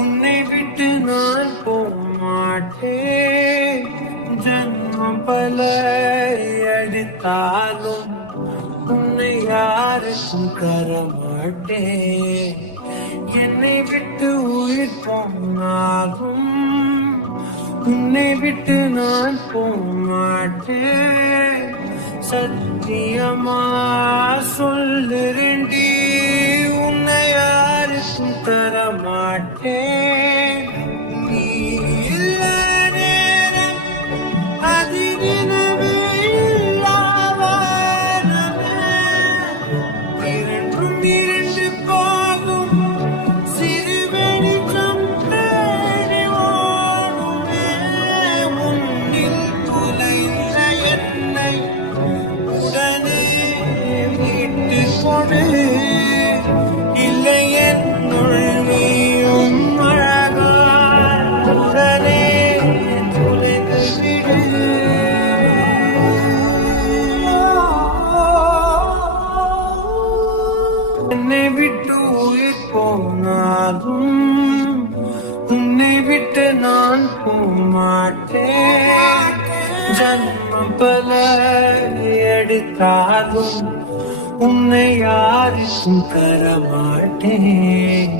உன்னை விட்டு நான் போமாட்டேன். ஜன்மம் பல அடித்தாலும் உன்னை யாருக்கும் தரமாட்டேன். என்னை விட்டு உயிர் போனாலும் உன்னை விட்டு நான் போமாட்டேன். சத்தியமா சொல்லுறேன்டி, உன்னை யாருக்கும் தரமாட்டேன். நீ இல்ல நேரம் அதிரினவே இல்லாவானமே. இரண்டும் இரண்டு போகும் சிறு வெளிச்சம் தேடி ஓடுமே. முன்னில் துளைந்த என்னை உடனே மீட்டு கொடு. இல்லை என்னுள் நீயும் அழகாய் உடனே துளைந்து விடு. என்னை விட்டு உயிர் போனாலும் உன்னை விட்டு நான் போமாட்டேன். ஜன்மம் பல எடுத்தாலும் உன்னை யாருக்கும் தரமாட்டேன்.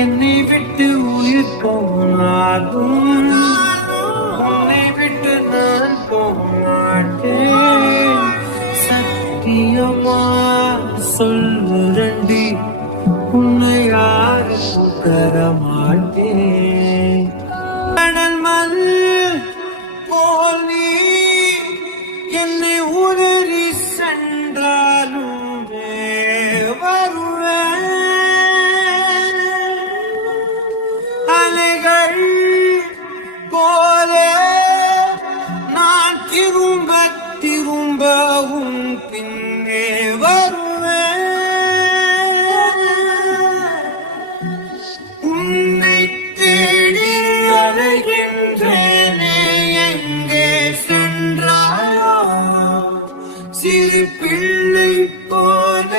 என்னை விட்டு உயிர் போனாலும் உன்னை விட்டு நான் போமாட்டேன். சத்தியமா சொல்லுறண்டி, உன்னை யாருக்கும் தரமாட்டேன். கடல் மண் போல் நீ என்னை உதறி சென்றாலும் வருவேன். அலைகள் போல நான் திரும்ப திரும்ப உன் பின்னே வருவேன். உன்னை தேடி அலைகின்றேனே, எங்கே சென்றாயோ? சிறு பிள்ளை போல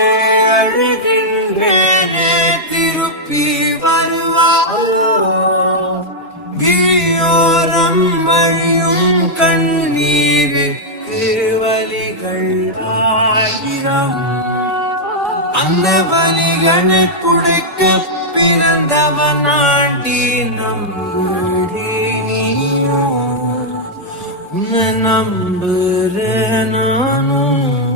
அழுகின்றேனே, திருப்பி வருவாயோ? விழியோரம் வழியும் கண்ணீருக்கு வலிகள் ஆயிரம். அந்த வலிகளை துடைக்க பிறந்தவனாண்டி நம்புறேன், உன்னை நம்புறேன் நானும்.